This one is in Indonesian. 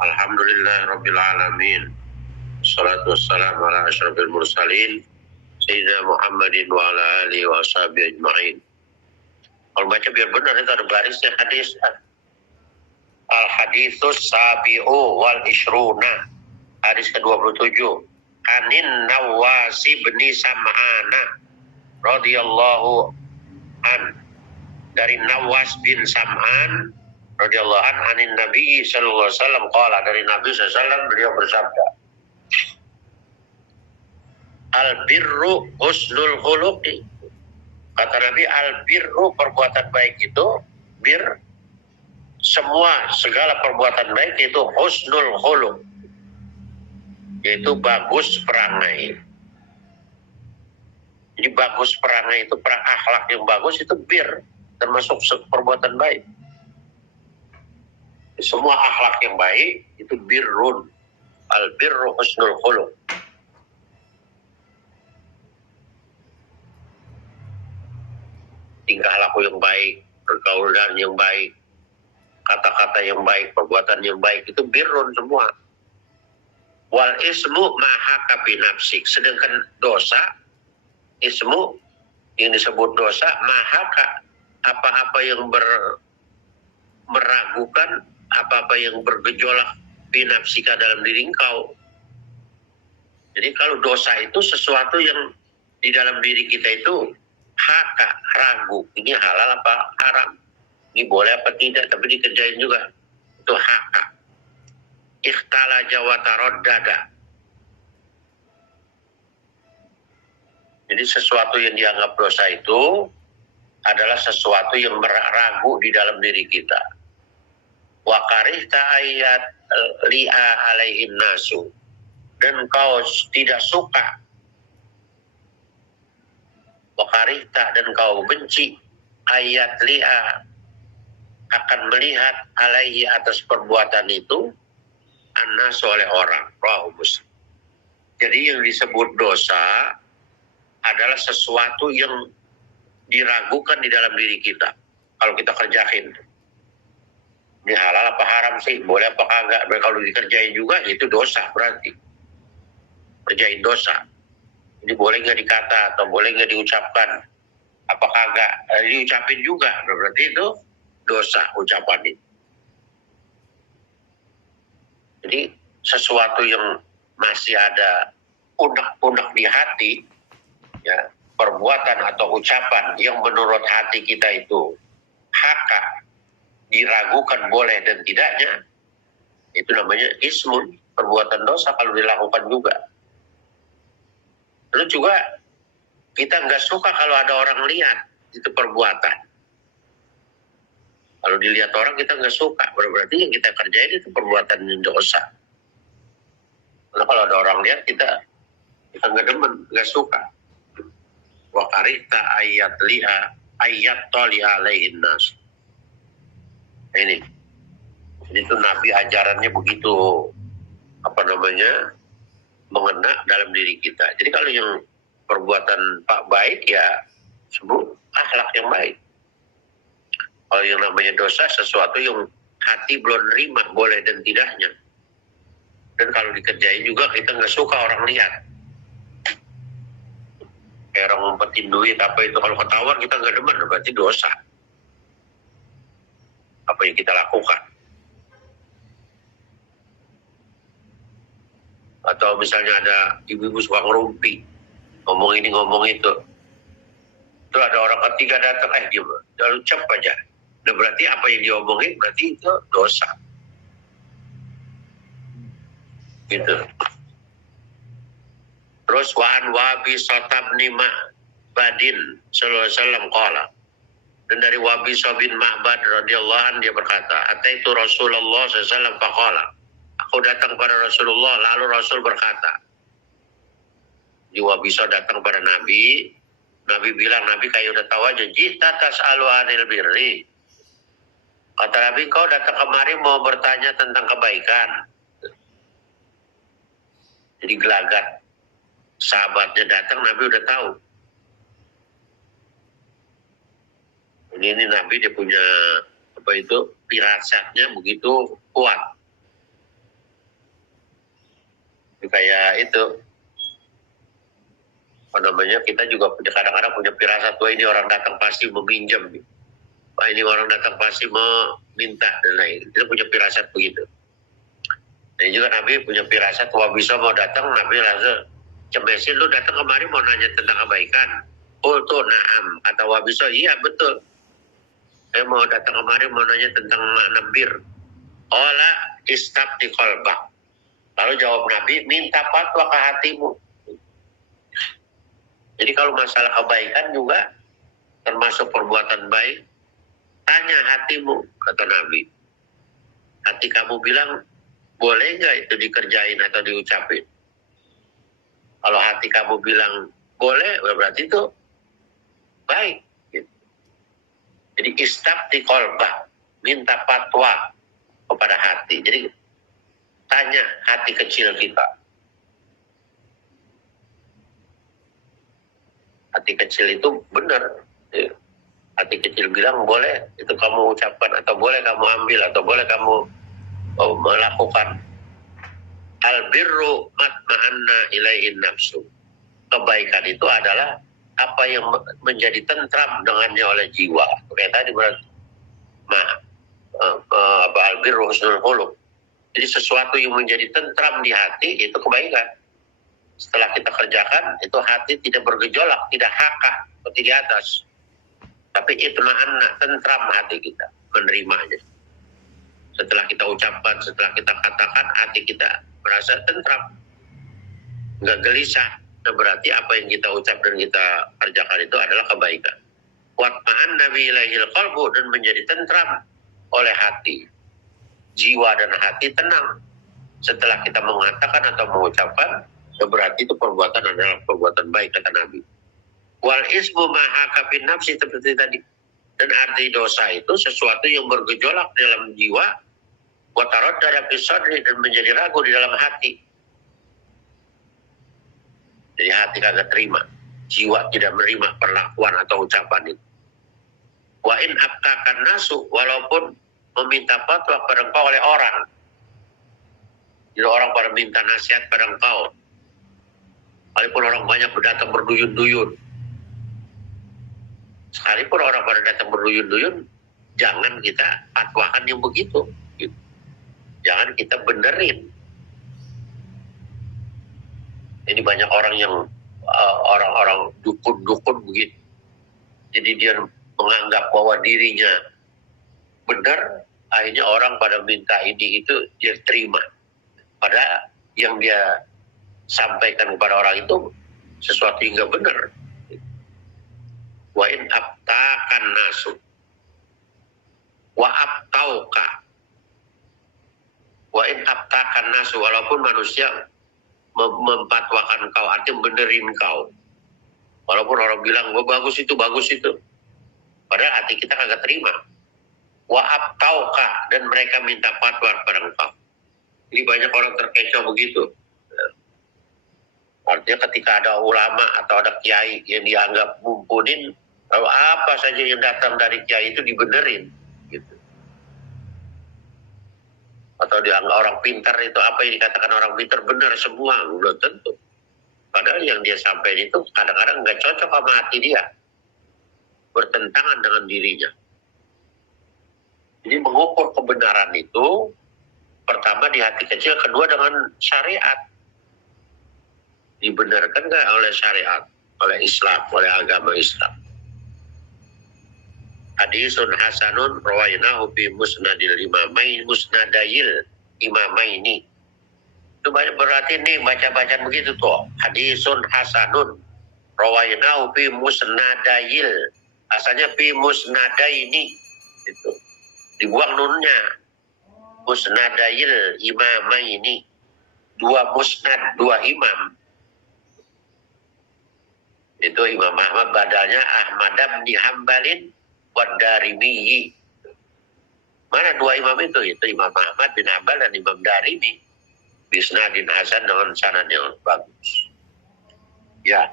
Alhamdulillah Rabbil Alamin. Salatu wassalamu ala asyrafil mursalin Sayyidina Muhammadin wa ala alihi wa sahbihi ajma'in. Kalau baca biar benar, itu ada barisnya hadis. Al-haditsus sabi'u wal ishruna. Hadis ke-27. Anin Nawasi bin Sam'ana radhiyallahu an. Dari Nawas bin Sam'an radhiyallahu an anin Nabi sallallahu alaihi wasallam qala, dari Nabi sallallahu alaihi wasallam beliau bersabda, al-birru husnul khuluqi. Kata Nabi, al-birru, perbuatan baik itu, segala perbuatan baik itu husnul khuluq, yaitu bagus perangai. Jadi bagus perangai itu, akhlak yang bagus itu termasuk perbuatan baik. Semua akhlak yang baik itu birrun. Al-birru husnul khuluq. Tingkah laku yang baik, pergaulan yang baik, kata-kata yang baik, perbuatan yang baik itu birrun semua. Wal ismu mahaka bi nafsik. Sedangkan dosa, ismu yang disebut dosa, mahaka, apa-apa yang meragukan, apa-apa yang bergejolak bi nafsika dalam diri engkau. Jadi kalau dosa itu sesuatu yang di dalam diri kita itu haka, ragu, ini halal apa haram, ini boleh apa tidak, tapi dikerjain juga, itu haka. Ikhtala jawa taroddada. Jadi sesuatu yang dianggap dosa itu adalah sesuatu yang ragu di dalam diri kita. Wa karihta ayat li'a alaihin nasu. Dan kau tidak suka, wa karihta, dan kau benci, ayat li'a, akan melihat alaihi, atas perbuatan itu, annasu, oleh orang. Rawahu Muslim. Jadi yang disebut dosa adalah sesuatu yang diragukan di dalam diri kita. Kalau kita kerjain, ini halal apa haram sih, boleh apa kagak. Kalau dikerjain juga itu dosa, berarti kerjain dosa. Ini boleh nggak dikata atau boleh nggak diucapkan, apa kagak, diucapin juga, berarti itu dosa ucapan ini. Jadi sesuatu yang masih ada unek-unek di hati, ya, perbuatan atau ucapan yang menurut hati kita itu haka, diragukan boleh dan tidaknya, itu namanya ismun, perbuatan dosa kalau dilakukan juga. Lalu juga kita nggak suka kalau ada orang lihat itu perbuatan. Kalau dilihat orang kita nggak suka, berarti yang kita kerjain itu perbuatan yang dosa. Karena kalau ada orang lihat kita nggak demen, nggak suka. Wa karihta ayat liha ayat toli alaihin nas. Ini itu Nabi ajarannya begitu mengena dalam diri kita. Jadi kalau yang perbuatan baik ya sebut akhlak yang baik. Kalau yang namanya dosa sesuatu yang hati belum nerima boleh dan tidaknya. Dan kalau dikerjain juga kita nggak suka orang lihat. Kayak orang ngumpetin duit apa itu, kalau ketahuan kita nggak demen, berarti dosa. Apa yang kita lakukan. Atau misalnya ada ibu-ibu suka ngerumpi, ngomong ini ngomong itu. Terus ada orang ketiga datang, dia ucap aja. Nah, berarti apa yang diomongin berarti itu dosa. Gitu. Terus wa'an wabi sotabni ma'badin sallallahu alaihi wasallam qala. Dan dari Wabi bin Ma'bad radhiyallahu anhu dia berkata, ataitu Rasulullah sallallahu alaihi wasallam faqala. Aku datang pada Rasulullah, lalu Rasul berkata. Di Wabi datang pada Nabi, Nabi bilang, Nabi kayak udah tahu aja, jita tas'alu anil birri. Kata Nabi, kau datang kemari mau bertanya tentang kebaikan. Jadi gelagat. Sahabatnya datang, Nabi udah tahu. Ini Nabi dia punya firasatnya begitu kuat. kayak itu, apa namanya, kita juga kadang-kadang punya firasat, wah ini orang datang pasti meminjam, wah ini orang datang pasti meminta, dan lain. Kita punya firasat begitu. Dan juga Nabi punya firasat, wah bisa mau datang, Nabi langsung cemesin, lu datang kemari mau nanya tentang kebaikan. Oh tuh naam, kata Wabiso, iya betul. Saya mau datang kemari mau nanya tentang makna bir. Ola istabti qalbak. Lalu jawab Nabi, minta fatwa ke hatimu. Jadi kalau masalah kebaikan juga termasuk perbuatan baik, tanya hatimu, kata Nabi. Hati kamu bilang, boleh nggak itu dikerjain atau diucapin? Kalau hati kamu bilang boleh, berarti itu baik. Jadi istabti qalbah, minta fatwa kepada hati. Jadi tanya hati kecil kita. Hati kecil itu benar. Hati kecil bilang boleh itu kamu ucapkan, atau boleh kamu ambil, atau boleh kamu melakukan. Albirru matma'anna ilaihin nafsu. Kebaikan itu adalah apa yang menjadi tentram dengannya oleh jiwa. Kayak tadi berarti albirru husnul khuluq. Jadi sesuatu yang menjadi tentram di hati itu kebaikan. Setelah kita kerjakan, itu hati tidak bergejolak, tidak haka seperti di atas. Tapi itma'anna, tentram hati kita menerimanya. Setelah kita ucapkan, setelah kita katakan, hati kita merasa tentram, nggak gelisah. Nah, berarti apa yang kita ucap dan kita kerjakan itu adalah kebaikan. Watma'an nabi ilaihil qalbu, dan menjadi tentram oleh hati. Jiwa dan hati tenang setelah kita mengatakan atau mengucapkan, berarti itu perbuatan adalah perbuatan baik, kata Nabi. Wal ismu mahaka bin nafsi, seperti tadi. Dan arti dosa itu sesuatu yang bergejolak dalam jiwa, watarot dari episode, dan menjadi ragu di dalam hati. Jadi hati kagak terima, jiwa tidak menerima perlakuan atau ucapan itu. Wa in abtakan nasu, walaupun meminta fatwa pada engkau oleh orang. Jadi orang pada minta nasihat pada engkau. Walaupun orang banyak datang berduyun-duyun. Sekalipun orang pada datang berduyun-duyun, jangan kita fatwakan yang begitu. Jangan kita benerin. Ini banyak orang yang orang-orang dukun-dukun begitu. Jadi dia menganggap bahwa dirinya benar, akhirnya orang pada minta ini itu dia terima. Padahal yang dia sampaikan kepada orang itu sesuatu yang nggak benar. Wa in abtakan nasu wa abtauka. Wa in abtakan nasu, walaupun manusia memfatwakan kau, artinya benerin kau. Walaupun orang bilang, wah bagus itu. Padahal hati kita kagak terima. Wa abtauka, dan mereka minta fatwa kepada engkau. Ini banyak orang terkecoh begitu. Artinya ketika ada ulama atau ada kiai yang dianggap mumpunin, lalu apa saja yang datang dari kiai itu dibenerin. Gitu. Atau dianggap orang pintar itu, apa yang dikatakan orang pintar benar semua, belum tentu. Padahal yang dia sampaikan itu kadang-kadang nggak cocok sama hati dia, bertentangan dengan dirinya. Jadi mengukur kebenaran itu, pertama di hati kecil, kedua dengan syariat. Dibenarkan nggak oleh syariat, oleh Islam, oleh agama Islam. Hadisun hasanun rawainahu fi musnadil imamain, musnadayil imamaini. Itu berarti nih baca-baca begitu tuh. Hadisun hasanun rawainahu fi musnadayil. Asalnya fi musnadaini. Itu. Dibuang nunnya. Musnadayil imamaini. Dua musnad, dua imam. Itu Imam Ahmad, badalnya Ahmad bin Hambalin wa Darimi. Mana dua imam itu? Itu Imam Ahmad bin Hambal dan Imam Darimi. Bisnadin hasan dengan sanad yang bagus. Ya.